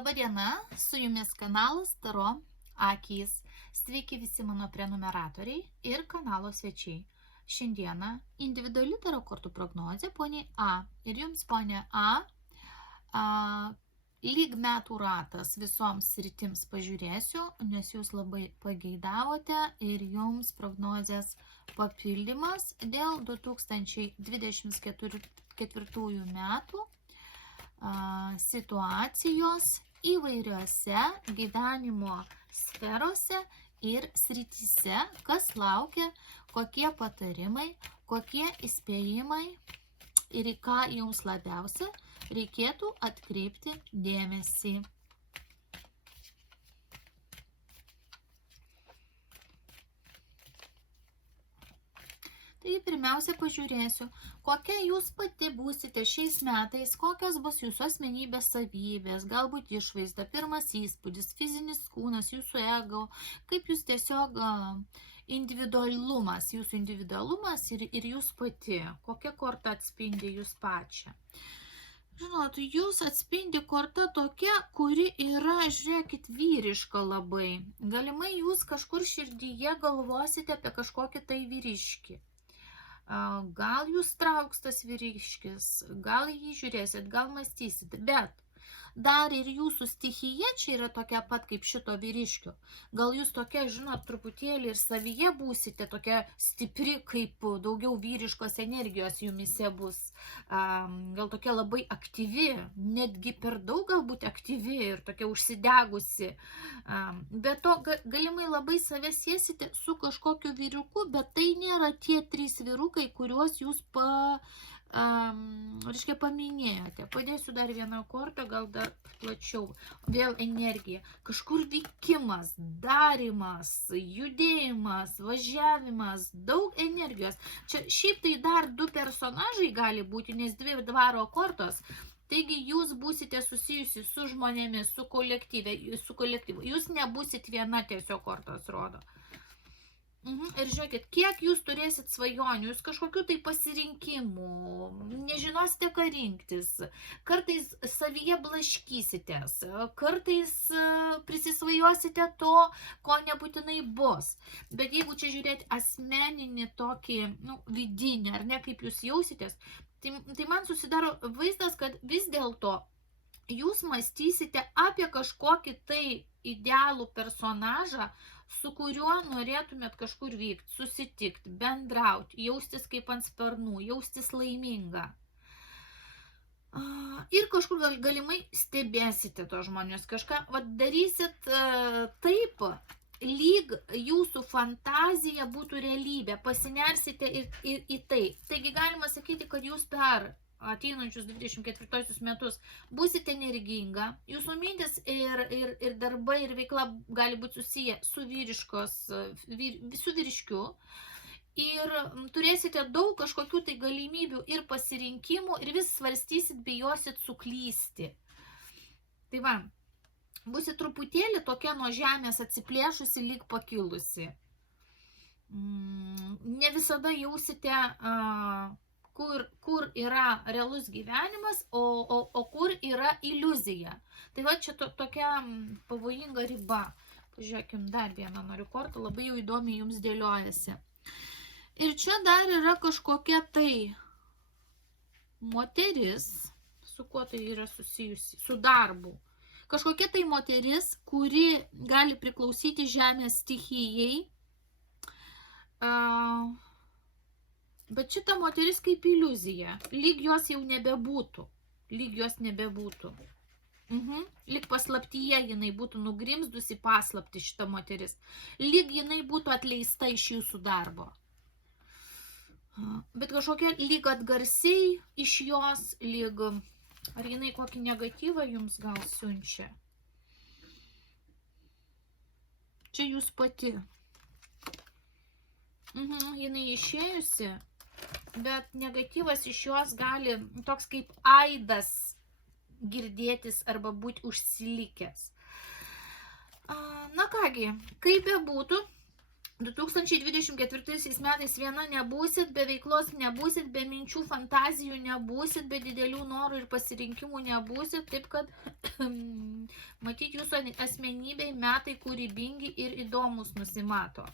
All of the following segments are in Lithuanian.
Labadiena, su jumis kanalas Taro Akys. Sveiki visi mano prenumeratoriai ir kanalo svečiai. Šiandieną individuali taro kortų prognozė poniai A. Ir jums, ponia A, lyg metų ratas visoms sritims pažiūrėsiu, nes jūs labai pageidavote ir jums prognozės papildymas dėl 2024 metų situacijos įvairiose gyvenimo sferose ir srityse, kas laukia, kokie patarimai, kokie įspėjimai ir į ką jums labiausia reikėtų atkreipti dėmesį. Tai pirmiausia pažiūrėsiu, kokia jūs pati būsite šiais metais, kokios bus jūsų asmenybės savybės, galbūt išvaizda, pirmas įspūdis, fizinis kūnas, jūsų ego, kaip jūs tiesiog jūsų individualumas ir jūs pati, kokia korta atspindi jūs pačią. Žinot, jūs atspindi korta tokia, kuri yra, žiūrėkit, vyriška labai. Galimai jūs kažkur širdyje galvosite apie kažkokį tai vyriškį. Gal jūs trauks tas vyriškis, gal jį žiūrėsit, gal mąstysit, bet dar ir jūsų stichija čia yra tokia pat kaip šito vyriškio. Gal jūs tokia, žinot, truputėlį ir savyje būsite tokia stipri, kaip daugiau vyriškos energijos jumise bus. Gal tokia labai aktyvi, netgi per daug galbūt aktyvi ir tokia užsidegusi. Bet to galimai labai save siesite su kažkokiu vyriuku, bet tai nėra tie 3 vyrukai, kuriuos jūs paminėjote. Padėsiu dar vieną kortą, gal dar plačiau. Vėl energija. Kažkur vykimas, darimas, judėjimas, važiavimas, daug energijos. Čia šiaip tai dar 2 personažai gali būti, nes 2 dvaro kortos. Taigi jūs būsite susijusi su žmonėmis, su kolektyvu. Jūs nebūsit viena, tiesiog kortos rodo. Ir žiūrėkit, kiek jūs turėsit svajonių, jūs kažkokių tai pasirinkimų, nežinosite, ką rinktis, kartais savyje blaškysitės, kartais prisisvajosite to, ko nebūtinai bus. Bet jeigu čia žiūrėti asmeninį tokį, vidinį, ar ne, kaip jūs jausitės, tai man susidaro vaizdas, kad vis dėlto jūs mąstysite apie kažkokį tai idealų personažą, su kuriuo norėtumėt kažkur vykti, susitikti, bendrauti, jaustis kaip ant sparnų, jaustis laiminga. Ir kažkur galimai stebėsite to žmonės, kažką darysit taip, lyg jūsų fantazija būtų realybė, pasinersite ir į tai. Taigi galima sakyti, kad jūs per ateinančius 24 metus būsite energinga, jūsų mintis ir darbai ir veikla gali būti susiję su vyriškiu ir turėsite daug kažkokių tai galimybių ir pasirinkimų ir vis svarstysit, bijosit suklysti. Tai va, būsit truputėlį tokia nuo žemės atsiplėšusi, lyg pakilusi. Ne visada jausite kur yra realus gyvenimas, o kur yra iliuzija. Tai va čia tokia pavojinga riba. Pažiūrėkim, dar vieną noriu kortą, labai jau įdomiai jums dėliojasi. Ir čia dar yra kažkokia tai moteris, su kuo tai yra susijusi, su darbu. Kažkokia tai moteris, kuri gali priklausyti žemės stichijai. Bet šita moteris kaip iliuzija, lyg jos jau nebebūtų, lyg paslaptyje jinai būtų nugrimzdusi paslapti šita moteris, lyg jinai būtų atleista iš jūsų darbo. Bet kažkokia lyg atgarsiai iš jos, lyg, ar jinai kokį negatyvą jums gal siunčia? Čia jūs pati. Jinai išėjusi. Bet negatyvas iš jos gali toks kaip aidas girdėtis arba būti užsilikęs. Na kągi, kaip bebūtų, 2024 metais viena nebūsit, be veiklos nebūsit, be minčių, fantazijų nebūsit, be didelių norų ir pasirinkimų nebūsit, taip kad Matyt, jūsų asmenybei metai kūrybingi ir įdomus nusimato.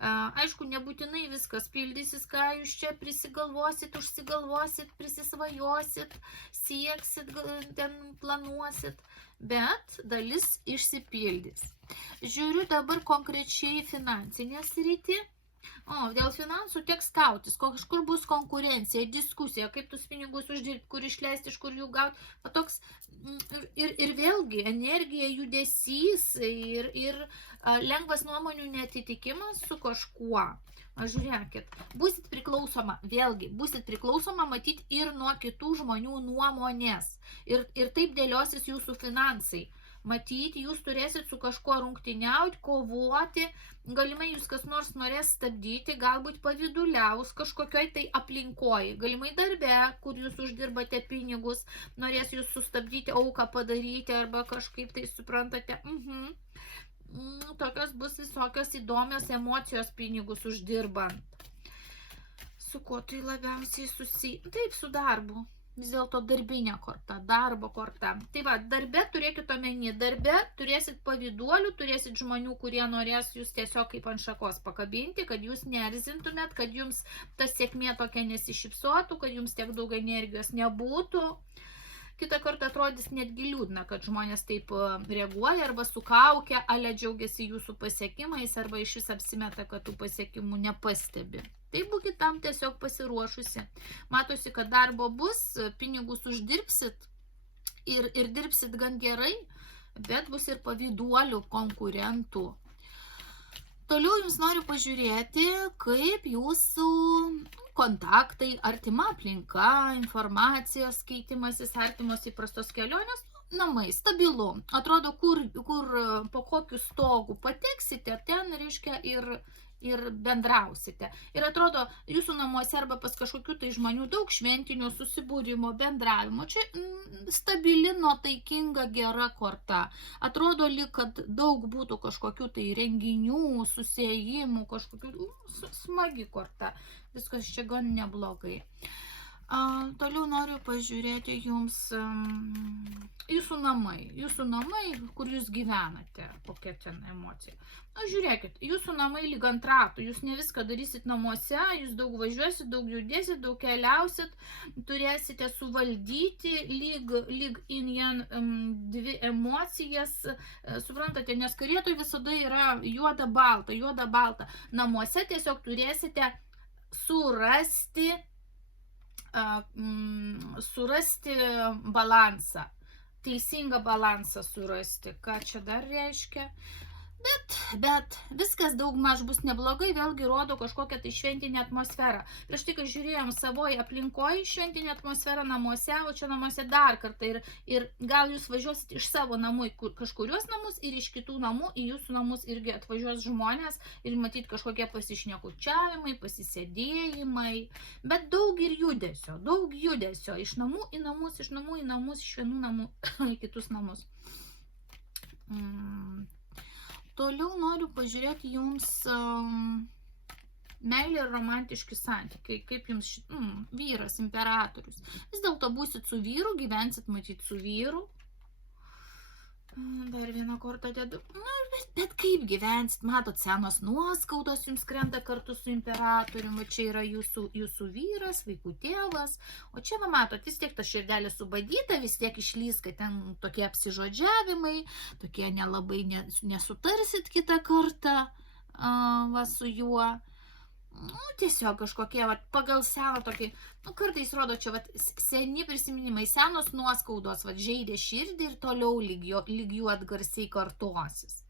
Aišku, nebūtinai viskas pildysis, ką jūs čia prisigalvosit, užsigalvosit, prisisvajosit, sieksit, ten planuosit, bet dalis išsipildys. Žiūriu dabar konkrečiai finansinę sritį. Dėl finansų teks kautis, kažkur bus konkurencija, diskusija, kaip tus pinigus uždirbti, kur išleisti, iš kur jų gauti. Toks, ir vėlgi energija, judesys ir lengvas nuomonių neatitikimas su kažkuo. Žiūrėkit, būsit priklausoma, matyti ir nuo kitų žmonių nuomonės. Ir taip dėliosis jūsų finansai. Matyti, jūs turėsit su kažkuo rungtyniauti, kovoti, galimai jūs kas nors norės stabdyti, galbūt pavyduliaus kažkokioj tai aplinkoje, galimai darbe, kur jūs uždirbate pinigus, norės jūs sustabdyti, auką padaryti arba kažkaip tai suprantate. Tokios bus visokios įdomios emocijos pinigus uždirbant. Su kuo tai labiausiai susiję? Taip, su darbu. Vis dėlto darbinė korta, darbo korta. Tai va, darbe turėkit omeny, darbe turėsit pavyduolių, turėsit žmonių, kurie norės jūs tiesiog kaip ant šakos pakabinti, kad jūs neerzintumėt, kad jums ta sėkmė tokia nesišypsotų, kad jums tiek daug energijos nebūtų. Kitą kartą atrodys netgi liūdna, kad žmonės taip reaguoja arba sukaukia, ale džiaugiasi jūsų pasiekimais arba iš vis apsimeta, kad tų pasiekimų nepastebi. Tai būkit tam tiesiog pasiruošusi. Matosi, kad darbo bus, pinigus uždirbsit ir dirbsit gan gerai, bet bus ir pavyduolių konkurentų. Toliau jums noriu pažiūrėti, kaip jūsų kontaktai, artima aplinka, informacijos keitimasis, artimos įprastos kelionės, namai, stabilu. Atrodo, kur po kokiu stogu pateksite, ten reiškia ir bendrausite. Ir atrodo, jūsų namuose arba pas kažkokių tai žmonių daug šventinių susibūrimo, bendravimo. Čia stabili, nuotaikinga, gera korta. Atrodo, lyg kad daug būtų kažkokių tai renginių, susėjimų, kažkokių smagi korta. Viskas čia gan neblogai. Toliau noriu pažiūrėti jums jūsų namai, kur jūs gyvenate, kokia ten emocija. Žiūrėkit, jūsų namai lyg ant ratų, jūs ne viską darysit namuose, jūs daug važiuosit, daug judėsit, daug keliausit, turėsite suvaldyti lyg dvi emocijas, suprantate, nes karietoj visada yra juoda balta. Namuose tiesiog turėsite surasti balansą, teisingą balansą surasti. Ką čia dar reiškia? Bet viskas daugmaž bus neblogai, vėlgi rodo kažkokią tai šventinę atmosferą. Prieš tai, kai žiūrėjom savoje aplinkoje šventinę atmosferą namuose, o čia namuose dar kartą ir gal jūs važiuosit iš savo namų į kažkurios namus ir iš kitų namų į jūsų namus irgi atvažiuos žmonės ir matyt kažkokie pasišnekučiavimai, pasisėdėjimai, bet daug judesio iš namų į namus, iš namų į namus, iš vienų namų į kitus namus. Toliau noriu pažiūrėti jums meilė ir romantiški santykiai, kaip jums vyras, imperatorius. Vis dėlto būsit su vyru, gyvensit matyt su vyru. Dar vieną kortą dedu. Bet kaip gyvensit, matot, senos nuoskaudos jums krenta kartu su imperatorium, va čia yra jūsų vyras, vaikų tėvas, o čia, va matot, vis tiek ta širdelė subadyta, vis tiek išlys, kad ten tokie apsižodžiavimai, tokie nelabai nesutarsit kitą kartą va su juo. Tiesiog kažkokie, pagal seną tokį, kartais rodo čia, seni prisiminimai, senos nuoskaudos, žeidė širdį ir toliau lyg jų atgarsiai kartosis.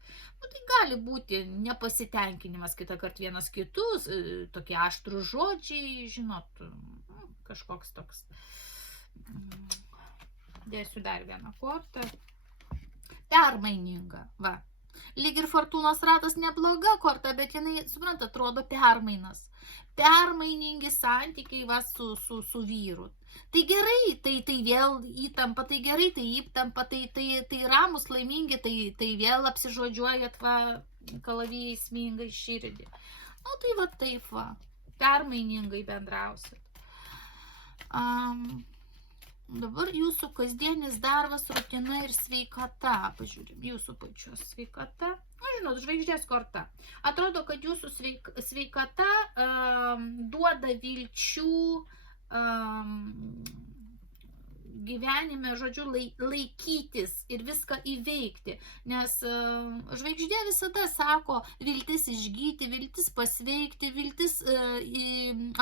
Tai gali būti nepasitenkinimas kitą kartą vienas kitus, tokie aštrūs žodžiai, žinot, kažkoks toks. Dėsiu dar vieną kortą. Permaininga, va. Lyg ir fortūnos ratas nebloga korta, bet jinai, suprantat, atrodo permainas. Permainingi santykiai va su vyru. Tai gerai, tai vėl įtampa, tai gerai, tai įtampa, tai ramus, laimingi, tai vėl apsižodžiuojat, va, kalavijai sminga į širdį. Tai va taip, va, permainingai bendrausit. Dabar jūsų kasdienis darbas, rutina ir sveikata. Pažiūrim, jūsų pačios sveikata. Nu, žinot, žvaigždės korta. Atrodo, kad jūsų sveikata duoda vilčių gyvenime, žodžiu, laikytis ir viską įveikti. Nes žvaigždė visada sako viltis išgyti, viltis pasveikti, viltis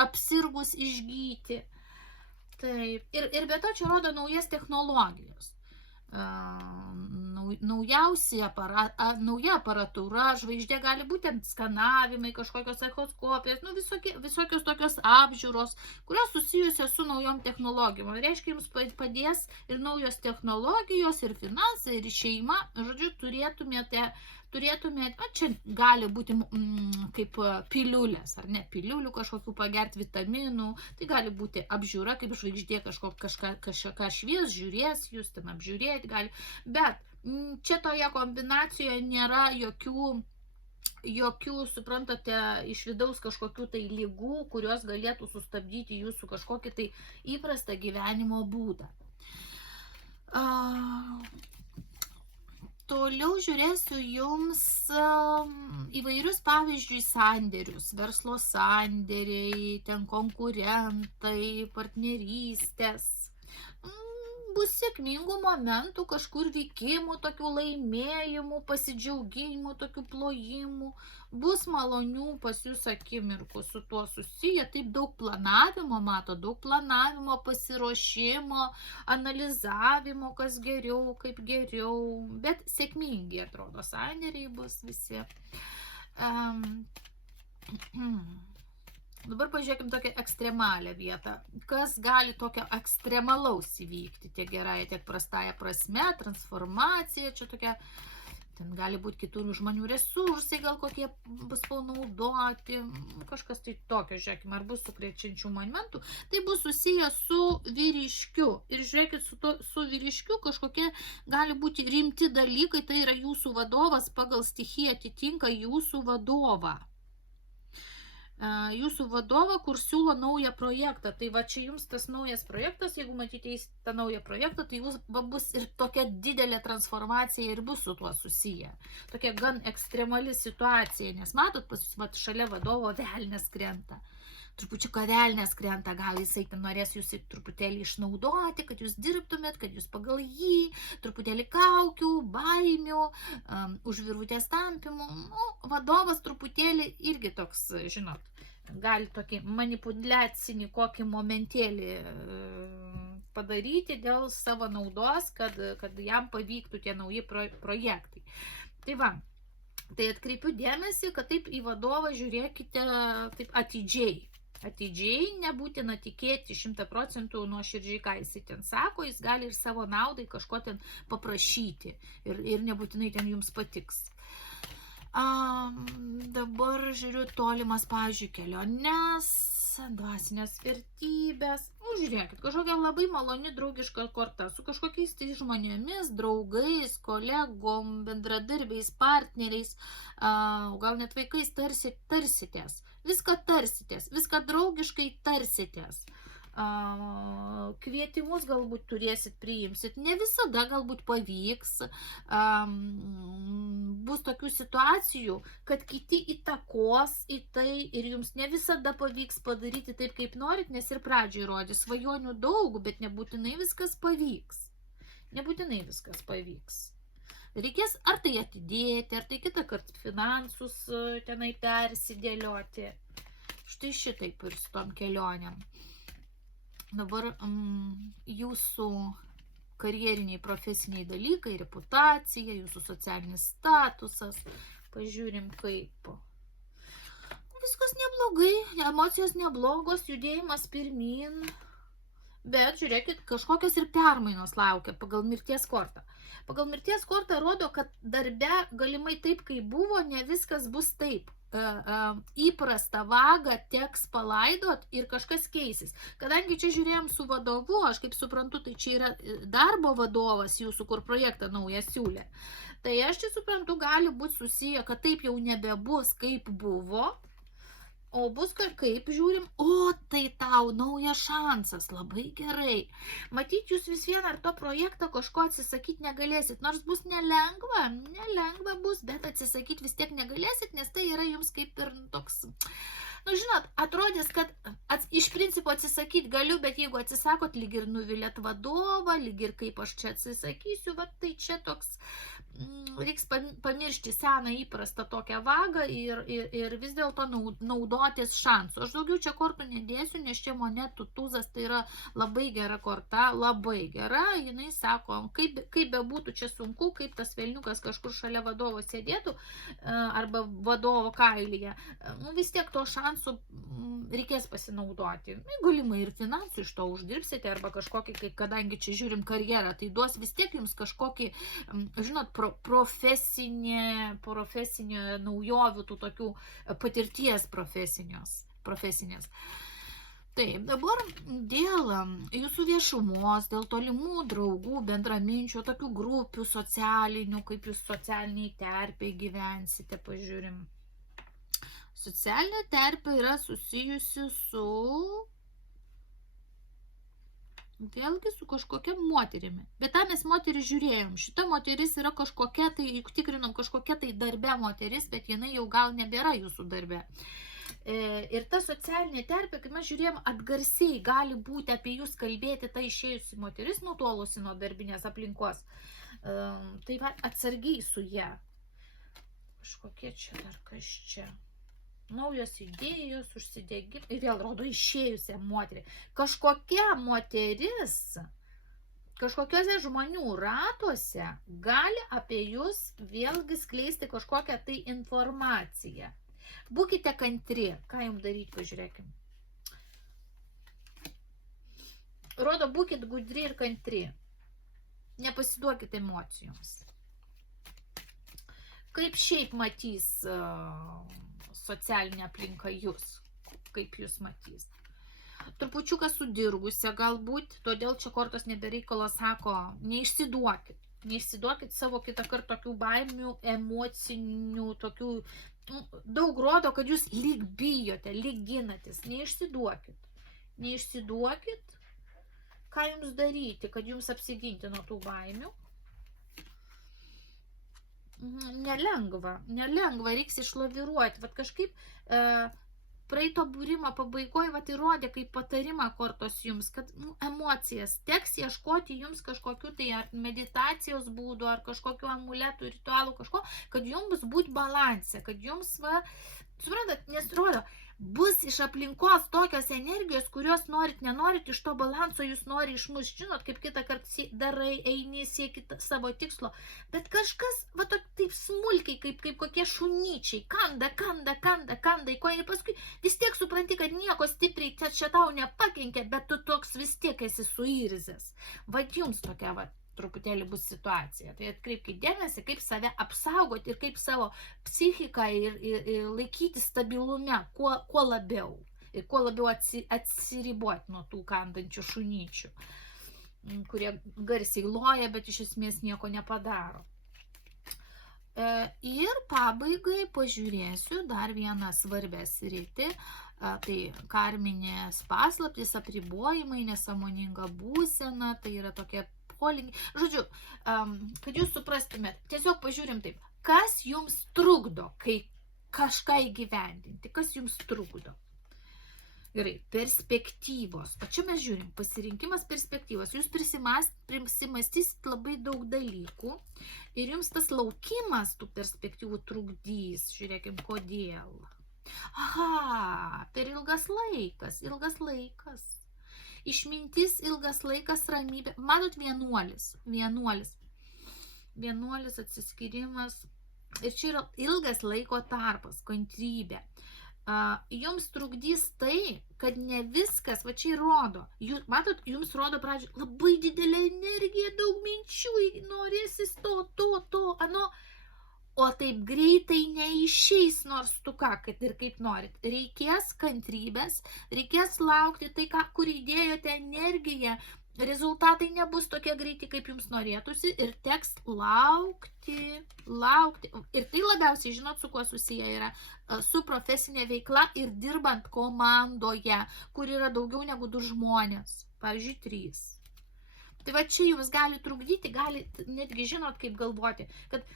apsirgus išgyti. Taip. Ir be to čia rodo naujas technologijos. Nauja aparatūra, žvaigždė gali būti skanavimai, kažkokios echoskopijos, nu, visokios tokios apžiūros, kurios susijusios su naujom technologijom. Reiškia, jums padės ir naujos technologijos, ir finansai, ir šeima. Žodžiu, turėtumėte, čia gali būti kaip piliulės, ar ne, piliulių kažkokių pagerti, vitaminų, tai gali būti apžiūra, kaip žvaigždė kažką švies, žiūrės, jūs ten apžiūrėti gali, bet čia toje kombinacijoje nėra jokių, suprantate, iš vidaus kažkokių tai ligų, kurios galėtų sustabdyti jūsų kažkokį tai įprastą gyvenimo būdą. Toliau žiūrėsiu jums įvairius, pavyzdžiui, sandėrius, verslo sandėriai, ten konkurentai, partnerystės. Bus sėkmingų momentų, kažkur vykimų, tokių laimėjimų, pasidžiaugimų, tokių plojimų. Bus malonių pas jūs akimirkų su tuo susiję. Taip daug planavimo, mato, daug planavimo, pasiruošimo, analizavimo, kas geriau, kaip geriau. Bet sėkmingi, atrodo, sandėriai bus visi. Dabar pažiūrėkim tokią ekstremalią vietą. Kas gali tokio ekstremalaus įvykti, tiek gerąją, tiek prastąją prasme, transformacija, čia tokia, ten gali būti kitų žmonių resursai, gal kokie bus panaudoti, kažkas tai tokio, žiūrėkime, ar bus sukrečiančių momentų, tai bus susiję su vyriškiu. Ir žiūrėkit, su vyriškiu kažkokie gali būti rimti dalykai, tai yra jūsų vadovas, pagal stichiją atitinka jūsų vadovą. Jūsų vadovą, kur siūlo naują projektą. Tai va čia jums tas naujas projektas, jeigu matyti tą naują projektą, tai jūs bus ir tokia didelė transformacija ir bus su tuo susiję. Tokia gan ekstremali situacija, nes matot, pas jūs šalia vadovo velnės krenta. Trupučiuką velnės krenta, gal jisai ten norės jūs truputėlį išnaudoti, kad jūs dirbtumėt, kad jūs pagal jį, truputėlį kaukių, baimių, už virvutės tampimų. Nu, vadovas truputėlį irgi toks, žinot, gali tokį manipuliacinį kokį momentėlį padaryti dėl savo naudos, kad jam pavyktų tie nauji projektai. Tai va, tai atkreipiu dėmesį, kad taip į vadovą žiūrėkite taip atidžiai. Atidžiai, nebūtina tikėti 100% nuoširdžiai, ką jisai ten sako, jis gali ir savo naudai kažko ten paprašyti ir nebūtinai ten jums patiks. Dabar žiūriu tolimas, pavyzdžiui, keliones, dvasinės vertybės. Žiūrėkit, kažkokia labai maloni draugiška korta su kažkokiais tai žmonėmis, draugais, kolegom, bendradarbiais, partneriais, gal net vaikais tarsitės. Viską tarsitės, viską draugiškai tarsitės. Kvietimus galbūt turėsit, priimsit. Ne visada galbūt pavyks. Bus tokių situacijų, kad kiti įtakos į tai ir jums ne visada pavyks padaryti taip, kaip norit, nes ir pradžiai rodys svajonių daug, bet nebūtinai viskas pavyks. Nebūtinai viskas pavyks. Reikės ar tai atidėti, ar tai kitą kartą finansus tenai persidėlioti. Štai šitaip ir su tom kelionėm. Dabar jūsų karjeriniai, profesiniai dalykai, reputacija, jūsų socialinis statusas. Pažiūrim kaip. Viskas neblogai, emocijos neblogos, judėjimas pirmin. Bet žiūrėkit, kažkokios ir permainos laukia pagal mirties kortą. Pagal mirties kortą rodo, kad darbe galimai taip, kaip buvo, ne viskas bus taip. Įprastą vagą teks palaidot ir kažkas keisis. Kadangi čia žiūrėjom su vadovu, aš kaip suprantu, tai čia yra darbo vadovas jūsų, kur projektą naują siūlė. Tai aš čia suprantu, gali būti susiję, kad taip jau nebebus, kaip buvo. O bus kaip žiūrim, o tai tau naujas šansas, labai gerai. Matyt, jūs vis vieną ar to projektą kažko atsisakyti negalėsit, nors bus nelengva bus, bet atsisakyti vis tiek negalėsit, nes tai yra jums kaip ir toks, nu žinot, atrodys, kad iš principo atsisakyti galiu, bet jeigu atsisakot, lyg ir nuvilėt vadovą, lyg ir kaip aš čia atsisakysiu, va tai čia toks, reiks pamiršti seną įprastą tokią vagą ir vis dėlto naudotis šansu. Aš daugiau čia kortų nedėsiu, nes čia monetų tūzas tai yra labai gera korta, labai gera. Jinai sako, kaip bebūtų čia sunku, kaip tas velniukas kažkur šalia vadovo sėdėtų arba vadovo kailyje, nu, vis tiek to šansų reikės pasinaudoti. Galimai ir finansų iš to uždirbsite arba kažkokį, kadangi čia žiūrim karjerą, tai duos vis tiek jums kažkokį, žinot, profesinė naujovių, tų tokių patirties profesinės. Taip, dabar dėl jūsų viešumos, dėl tolimų draugų, bendraminčių, tokių grupių socialinių, kaip jūs socialiniai terpiai gyvensite, pažiūrim. Socialinė terpė yra susijusi su vėlgi su kažkokia moterimi. Bet tą mes moterį žiūrėjom. Šita moteris yra kažkokia, tai juk tikrinom kažkokia tai darbe moteris, bet jinai jau gal nebėra jūsų darbe. Ir ta socialinė terpė, kai mes žiūrėjom, atgarsiai gali būti apie jūs kalbėti ta išėjusi moteris, nutolusi nuo darbinės aplinkos. Tai va, atsargiai su ją. Kažkokie čia dar kas čia. Naujos idėjos, užsidegimai, ir vėl rodo išėjusią moterį. Kažkokia moteris, kažkokiuose žmonių ratuose gali apie jūs vėlgi skleisti kažkokią tai informaciją. Būkite kantri. Ką jums daryti, pažiūrėkim. Rodo, būkite gudri ir kantri. Nepasiduokite emocijoms. Kaip šiaip matys socialinė aplinka jūs, kaip jūs matys. Trupučiuką sudirgusią galbūt, todėl čia kortos nebereikalo sako, neišsiduokit savo kitą kartą tokių baimių, emocinių, tokių, daug rodo, kad jūs lyg bijote, lyg ginatės, neišsiduokit, ką jums daryti, kad jums apsiginti nuo tų baimių. Nelengva, reiks išlaviruoti. Vat kažkaip praeito būrimo pabaigoje vat įrodė kaip patarimą kortos jums, kad emocijas teks ieškoti jums kažkokiu tai ar meditacijos būdų, ar kažkokiu amuletų, ritualų, kažko, kad jums būt balanse, kad jums, suprantat, nes rodo, bus iš aplinkos tokios energijos, kurios norit, nenorit, iš to balanso jūs nori išmušti, žinot, kaip kitą kartą darai, eini, sieki savo tikslo, bet kažkas, va, taip smulkiai, kaip kokie šunyčiai, kanda, ir paskui vis tiek supranti, kad nieko stipriai čia tau nepakenkia, bet tu toks vis tiek esi suirzęs. Va, jums tokia, va, truputėlį bus situacija. Tai atkreipkite dėmesį, kaip save apsaugoti ir kaip savo psichiką ir laikyti stabilume, kuo labiau. Ir kuo labiau atsiriboti nuo tų kandančių šunyčių, kurie garsiai loja, bet iš esmės nieko nepadaro. Ir pabaigai pažiūrėsiu dar vieną svarbę sritį. Tai karminės paslaptys, apribojimai, nesąmoninga būsena, tai yra tokia polinkiai. Žodžiu, kad jūs suprastumėt, tiesiog pažiūrim taip, kas jums trukdo, kai kažką įgyvendinti, kas jums trukdo. Gerai, perspektyvos. O čia mes žiūrim, pasirinkimas perspektyvos. Jūs prisimąstysit labai daug dalykų ir jums tas laukimas tų perspektyvų trukdys. Žiūrėkim, kodėl. Aha, per ilgas laikas. Išmintis, ilgas laikas, ramybė. Matot, vienuolis atsiskyrimas. Ir čia yra ilgas laiko tarpas, kantrybė. Jums trukdys tai, kad ne viskas, va čia rodo. Matot, jums rodo pradžioje labai didelė energija, daug minčių, norėsis to, ano. O taip greitai neišeis, nors tu ką, kad ir kaip norit. Reikės kantrybės, reikės laukti tai, kur įdėjote energiją. Rezultatai nebus tokie greiti, kaip jums norėtųsi ir teks laukti. laukti. Ir tai labiausiai, žinot, su kuo susiję yra, su profesinė veikla ir dirbant komandoje, kur yra daugiau negu 2 žmonės, pavyzdžiui, 3. Tai va čia jums gali trukdyti, gali netgi žinot, kaip galvoti, kad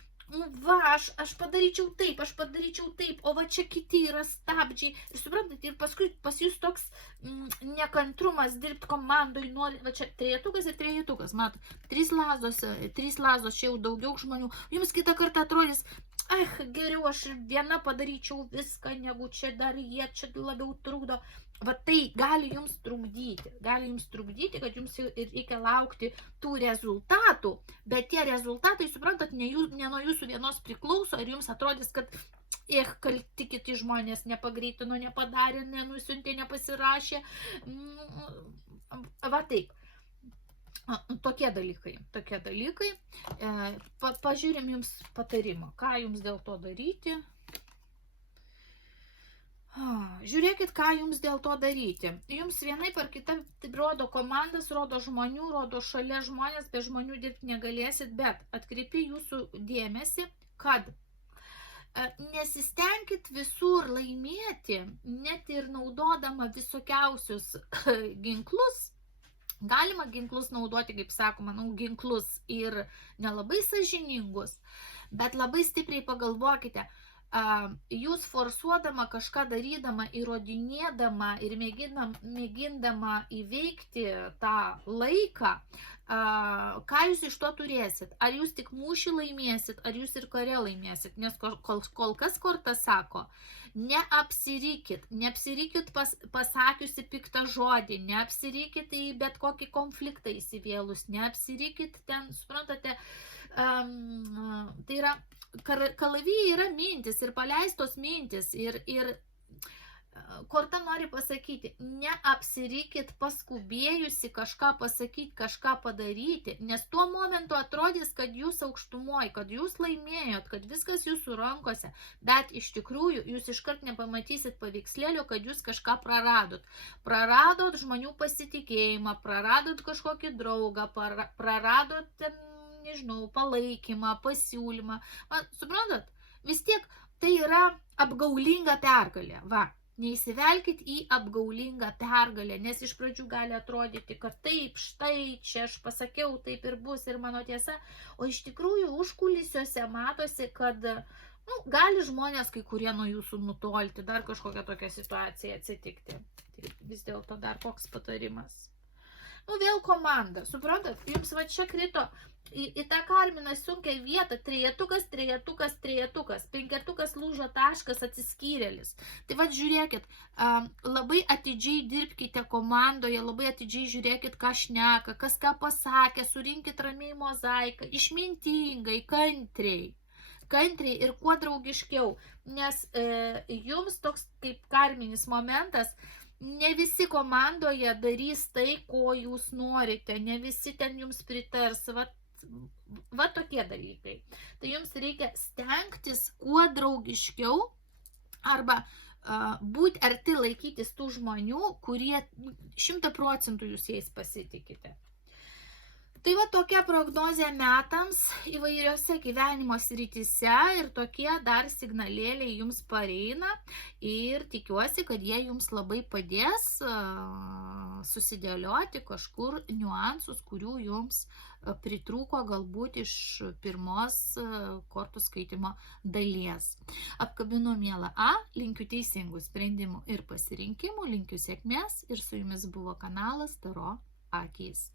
va, aš padaryčiau taip, o va čia kiti yra stabdžiai. Ir suprantat, ir paskui pas jūs toks nekantrumas dirbti komandoj, nori, va čia trejetukas ir trejetukas, matot, 3 lazdos, čia jau daugiau žmonių. Jums kitą kartą atrodys, geriau aš viena padaryčiau viską, negu čia dar jie čia labiau trukdo. Va tai gali jums trukdyti, kad jums reikia laukti tų rezultatų, bet tie rezultatai, suprantat, ne nuo jūsų vienos priklauso ir jums atrodys, kad kalti kiti žmonės nepagreitino, nepadarė, nenusiuntė, nepasirašė. Va taip. Tokie dalykai. Pažiūrim jums patarimą, ką jums dėl to daryti. Žiūrėkit, ką jums dėl to daryti. Jums vienai par kitą rodo komandas, rodo žmonių, rodo šalia žmonės, be žmonių dirbti negalėsit, bet atkreipi jūsų dėmesį, kad nesistengkit visur laimėti, net ir naudodama visokiausius ginklus. Galima ginklus naudoti, kaip sakoma, ginklus ir nelabai sąžiningus, bet labai stipriai pagalvokite, jūs forsuodama kažką darydama, įrodinėdama ir mėgindama įveikti tą laiką, ką jūs iš to turėsit? Ar jūs tik mūšį laimėsit, ar jūs ir kare laimėsit? Nes kol kas korta sako, neapsirikit pasakiusi piktą žodį, neapsirikit į bet kokį konfliktą įsivėlus, neapsirikit ten, suprantate, tai yra, kalavijai yra mintis ir paleistos mintis ir korta nori pasakyti, neapsirikit paskubėjusi kažką pasakyti, kažką padaryti, nes tuo momentu atrodys, kad jūs aukštumoj, kad jūs laimėjot, kad viskas jūsų rankose, bet iš tikrųjų jūs iškart nepamatysit paveikslėlio, kad jūs kažką praradot. Praradot žmonių pasitikėjimą, praradot kažkokį draugą, praradot ten, nežinau, palaikymą, pasiūlymą. Suprantat, vis tiek tai yra apgaulinga pergalė. Va, neįsivelkit į apgaulingą pergalę, nes iš pradžių gali atrodyti, kad taip, štai, čia aš pasakiau, taip ir bus ir mano tiesa, o iš tikrųjų užkulisiuose matosi, kad gali žmonės kai kurie nuo jūsų nutolti, dar kažkokia tokia situacija atsitikti. Tai vis dėlto dar koks patarimas. Vėl komanda, suprantat, jums va čia krito į tą karminą sunkią vietą, trejetukas, penketukas lūžo taškas, atsiskyrėlis. Tai va žiūrėkit, labai atidžiai dirbkite komandoje, labai atidžiai žiūrėkit, ką šneka, kas ką pasakė, surinkit ramiai mozaiką, išmintingai, kantriai ir kuo draugiškiau, nes jums toks kaip karminis momentas, ne visi komandoje darys tai, ko jūs norite, ne visi ten jums pritars, va tokie dalykai. Tai jums reikia stengtis kuo draugiškiau arba būti arti laikytis tų žmonių, kurie 100% jūs jais pasitikite. Tai va tokia prognozė metams įvairiose gyvenimo srityse ir tokie dar signalėliai jums pareina ir tikiuosi, kad jie jums labai padės susidėlioti kažkur niuansus, kurių jums pritrūko galbūt iš pirmos kortų skaitimo dalies. Apkabinu mielą A, linkiu teisingų sprendimų ir pasirinkimų, linkiu sėkmės ir su jumis buvo kanalas Taro akys.